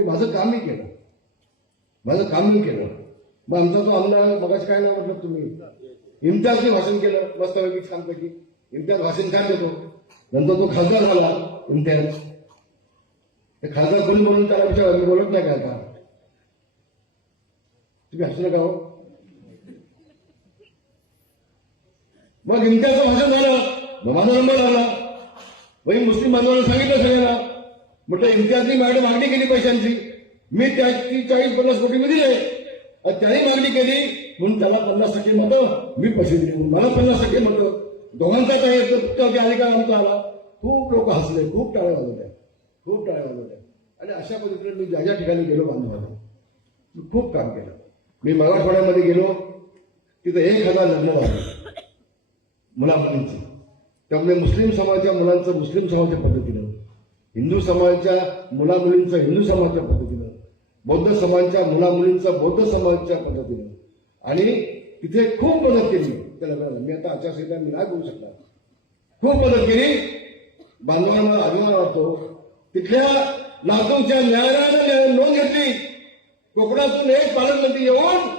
ते माझं काम मी केलं, माझं काम मी केलं. मग आमचा तो आमदार मगाशी काय नाही म्हटलं तुम्ही, इम्तियाजने भाषण केलं मस्तपैकी छानपैकी. इम्तियाज भाषण काय देतो, नंतर तो खासदार झाला इम्तियाज. ते खासदार कोणी म्हणून त्याला विचार मी बोलत नाही काय आता, तुम्ही हसू नका हो. मग इम्तियाजचं भाषण झालं, मग माझा नंबर आला. वही मुस्लिम बांधवांना सांगितलं सगळ्यांना, म्हटलं इम्तियाजनी माझ्याकडे मागणी केली पैशांची, मी त्याची 40-50 कोटी मी दिले. त्याने मागणी केली म्हणून त्याला 50% मतं, मी पैसे दिले मला 50% मतं. दोघांचा काय अधिकार आमचा आला. खूप लोक हसले, खूप टाळ्या वाजवल्या, खूप टाळ्या वाजवल्या. आणि अशा पद्धतीने मी ज्या ज्या ठिकाणी गेलो बांधवांना, मी खूप काम केलं. मी मराठवाड्यामध्ये गेलो, तिथं 1000 लग्न झाले मुलामुलींची. त्यामुळे मुस्लिम समाजाच्या मुलांचं मुस्लिम समाजाच्या पद्धतीनं, हिंदू समाजाच्या मुलामुलींचं हिंदू समाजाच्या पद्धतीनं, बौद्ध समाजाच्या मुलामुलींचं बौद्ध समाजाच्या पद्धतीनं. आणि तिथे खूप मदत केली त्या लग्नाला. मी आता आचारसंहिता मी नाही करू शकणार, खूप मदत केली. बांधवांना अभिमान वाटतो. तिथल्या लातूरच्या न्यायालयानं नोंद घेतली, कोकणातून एक पालकमंत्री येऊन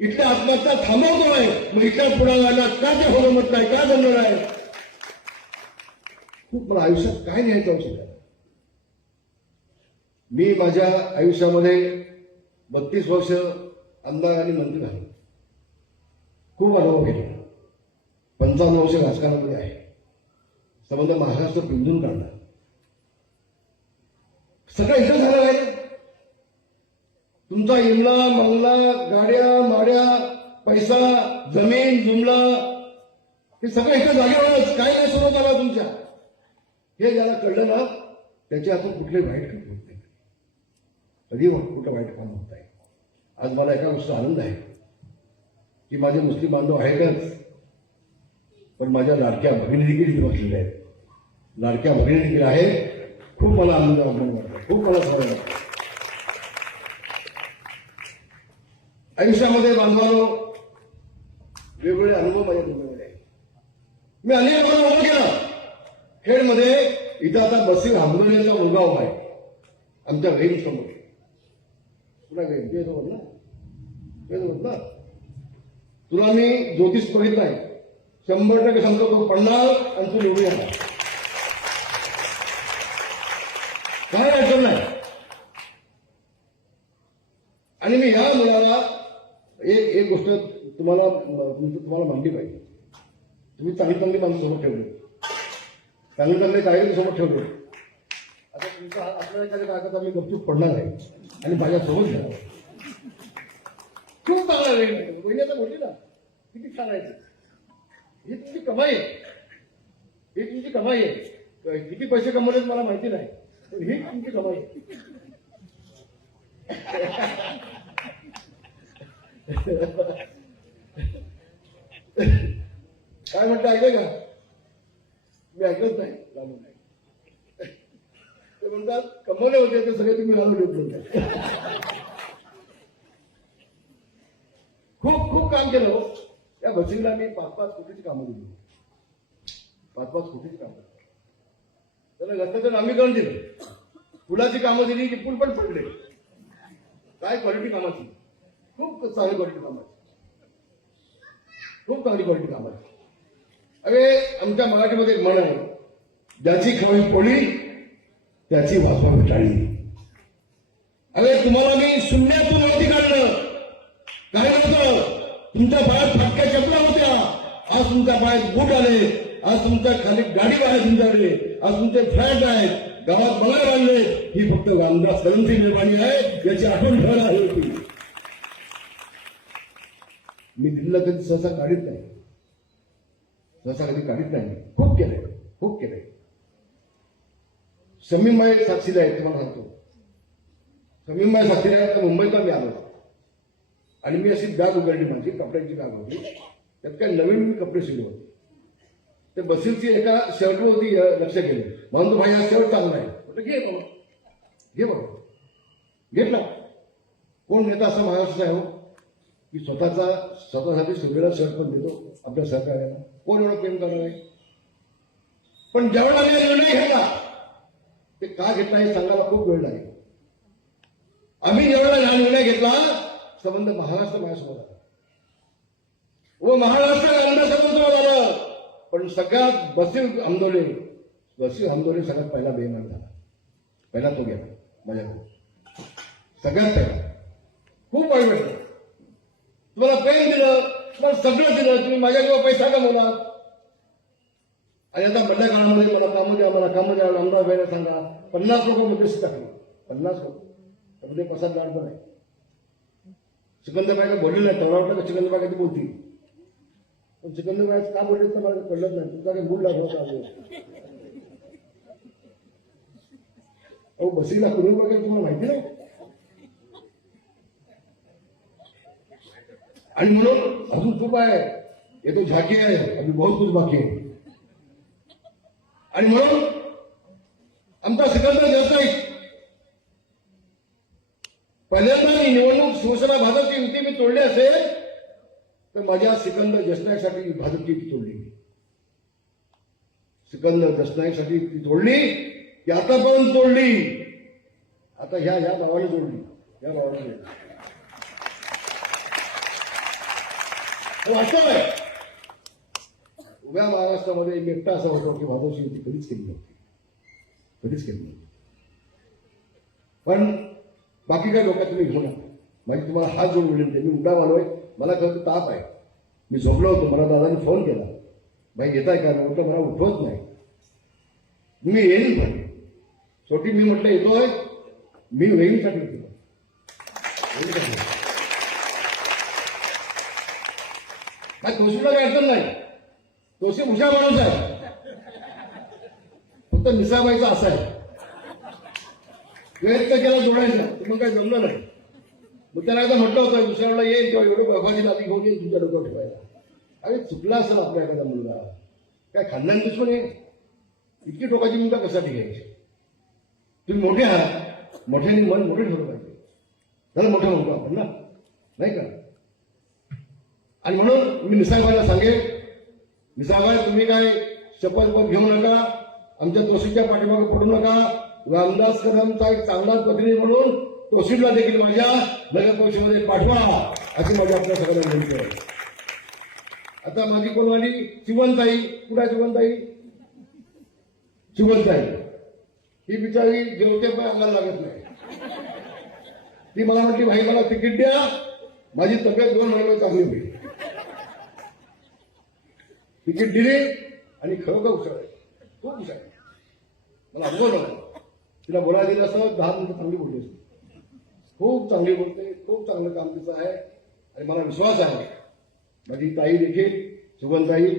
इथल्या आत्महत्या थांबवतोय, मग इथल्या पुढाऱ्याला का ते होणं म्हणत नाही, काय बनणार आहे. खूप मला आयुष्यात काय न्यायचं आवश्यक. मी माझ्या आयुष्यामध्ये 32 वर्ष आमदार आणि मंत्री झालो, खूप अनुभव घेतला. 55 वर्ष राजकारणामध्ये आहे, संबंध महाराष्ट्र पिंजून काढला. सगळं इथं झालं आहे. तुमचा इमला मंगला, गाड्या माड्या, पैसा, जमीन जुमला, हे सगळं इथं जागेवरच. काय नाही सुरू झाला तुमच्या. हे ज्याला कळलं ना, त्याच्या हातून कुठले वाईट काम होत नाही, कधी कुठं वाईट काम होत आहे. आज मला एका गोष्टीचा आनंद आहे की माझे मुस्लिम बांधव आहेतच, पण माझ्या लाडक्या भगिनी देखील इथे बसलेल्या आहेत. लाडक्या भगिनी देखील आहेत. खूप मला आनंद वाटतो, खूप मला समाधान वाटतं. आयुष्यामध्ये बांधवांनो वेगवेगळे अनुभव माझ्या तुमच्याकडे आहे. मी अनेक मला उभं केलं खेडमध्ये. इथं आता बसीर हांबोऱ्याचा मुलगा उभा आहे आमच्या घरी समोर. तुला घरी सोबत ना, तुला मी ज्योतिष बघितलाय, 100% सांगतो तो पडणार आणि तू निवडून येणार, काय अडचण नाही. आणि मी या मुलाला एक गोष्ट तुम्हाला मांडली पाहिजे. तुम्ही चांगली माणसं समोर ठेवले, चांगले कायदे समोर ठेवले. आता तुमचा आपल्याला एखाद्या कागद आम्ही गपचूप पडणार आहे आणि माझ्यासोबत घ्या. खूप चांगला वेळ मिळतो. बहिणी आता बोलली ना, किती छान आहे. ही तुमची कमाई आहे, ही तुमची कमाई आहे. किती पैसे कमवले मला माहिती नाही, पण ही तुमची कमाई आहे. काय म्हणतं ऐकलं का? मी ऐकत नाही, जाणून नाही. ते म्हणतात कमवले होते ते सगळे तुम्ही घालून घेतले. खूप काम केलं. या बसिंगला मी 5-5 कोटीची कामं दिली, 5-5 कोटीची कामं. त्याला रस्त्याचं नामीकरण दिलं, पुलाची कामं दिली की पूल पण पडले. काय क्वालिटी कामाची, खूप चांगली क्वालिटी कामाची, खूप चांगली क्वालिटी कामाची. अरे आमच्या मराठीमध्ये एक म्हण आहे, ज्याची खवई पोळी त्याची वाफा विटाळली. अरे तुम्हाला मी शून्यातून वरती काढलं. काय नव्हतं, तुमच्या पायात फाटक्या चपला होत्या, आज तुमच्या पायात बूट आले, आज तुमच्या खाली गाडी आहे तुमच्याकडे, आज तुमचे फ्लॅट आहेत, गावात बंगले बांधले. ही फक्त रामदास कदमची निर्माणी आहे, याची आठवण ठेवायला हवी होती. मी दिल्लीला कधी सहसा काढीत नाही, सहसा कधी काढीत नाही. खूप केलंय. शमीमबाई साक्षीला आहे, तुम्हाला सांगतो. शमीमबाई साक्षीला आहे तर मुंबईला मी आलो आणि मी अशी बॅग उघडली, माझी कपड्याची बॅग होती, त्यात काय नवीन मी कपडे शिवले होते. त्या बसीची एका शर्टवरती लक्ष केलं, म्हणतो भाई हा शर्ट चांगला आहे. म्हटलं घे बाबा, घेतला. कोण नेता असं महाराष्ट्र आहे हो की स्वतःसाठी सगळ्याला शर्ट पण देतो आपल्या सहकार्याला? कोण एवढं प्रेम करणार आहे? पण ज्यावेळेला मी निर्णय घेतला, ते का घेतला हे सांगायला खूप वेळ लागेल. आम्ही जेवढा हा निर्णय घेतला संबंध महाराष्ट्र माझ्यासमोर आला व महाराष्ट्र आनंदासमोर आलं. पण सगळ्यात बसीर आंदोलन सगळ्यात पहिला बेईमान झाला. पहिला तो गेला माझ्याकडे सगळ्यात पहिला. खूप वाईट वाटलं. तुम्हाला प्रेम दिलं, तुम्हाला सगळं दिलं, तुम्ही माझ्याजवळ पैसा कमवला आणि आता बंड्या काळामध्ये मला कामं द्या आमदार व्हायला सांगा. 50 लोक मध्यस्थी टाकली. 50 लोक त्यामध्ये प्रसाद लाड पण आहे. सिकंदरबाई काय बोलले नाही. तेवढा वाटलं का सिकंदरबाई कधी बोलतील. पण सिकंदरबाई का बोलले तर मला कळलं नाही. तुमचा काही मूड लागला अहो बसीला कुणी वगैरे तुम्हाला माहिती नाही. आणि म्हणून अजून खूप आहे. ये तो झाकी आहे. अभी बहुत कुछ बाकी आहे. आणि म्हणून आमचा सिकंदर देसाई पहिल्यांदा मी निवडणूक शिवसेना भाजपची युती मी तोडली असेल तर माझ्या सिकंदर देशनाईकसाठी भाजपची युती तोडली. सिकंदर देशनाईकसाठी युती तोडली की आतापर्यंत तोडली. आता ह्या भावाने जोडली. या भावाने जोडली. असं आहे उभ्या महाराष्ट्रामध्ये मी एकटा असा होतो की भाजपची युती कधीच केली नव्हती. पण बाकी काही लोक तुम्ही घेऊ नका. माझी तुम्हाला हात जोडून विनंती आहे. मी उड्डा मानलोय. मला खरं तर ताप आहे. मी झोपलो होतो. मला दादाने फोन केला. भाई येताय का? म्हटलं मला उठवत नाही. मी येईल पण शेवटी मी म्हटलं येतोय. मी वेळीसाठी केलं. तोशीला काही अडचण नाही. तोशी हुशार माणूस आहे. फक्त मिसाबाईचा असा आहे प्रयत्न केला जोडायचा मग काय जमलं नाही. मग त्याला एकदा म्हटलं होतं दुसऱ्या वेळेला येईल तेव्हा एवढं बर्फाची लादी घेऊन येईल तुमच्या डोक्यावर ठेवायला. अरे चुकला असेल आपला एखादा मुलगा. काय खानदान दुश्मन आहे. इतकी टोकाची मुलगा कशासाठी घ्यायची. तुम्ही मोठे आहात. मोठ्याने मन मोठे ठेवलं पाहिजे. त्याला मोठं म्हणतो आपण ना नाही का. आणि म्हणून मी निसाबाईला सांगेन निसाबाई तुम्ही काय शपथ घेऊ नका. आमच्या तोशीच्या पाठीमागे पडू नका. रामदास कदमचा एक चांगला प्रतिनिधी म्हणून तोशीला देखील माझ्या नगर परिषदेमध्ये पाठवा अशी माझी आपल्या सगळ्यांना विनंती आहे. आता माझी कोण आली चिवंताई. कुठे चिवंताई? चिवंताई ही बिचारी जेवते पण अंगाला लागत नाही. ती मला म्हटली भाई मला तिकीट द्या माझी तब्येत 2 महिने चांगली होईल. तिकीट दिली आणि खरोखर हुशार आहे. खूप हुशार आहे. मला अनुभव नव्हता. तिला बोलायला दिलं असं 10 मिनिटं चांगली बोलली असते. खूप चांगली बोलते. खूप चांगलं काम तिचं आहे आणि मला विश्वास आहे माझी ताई देखील सुगंधाई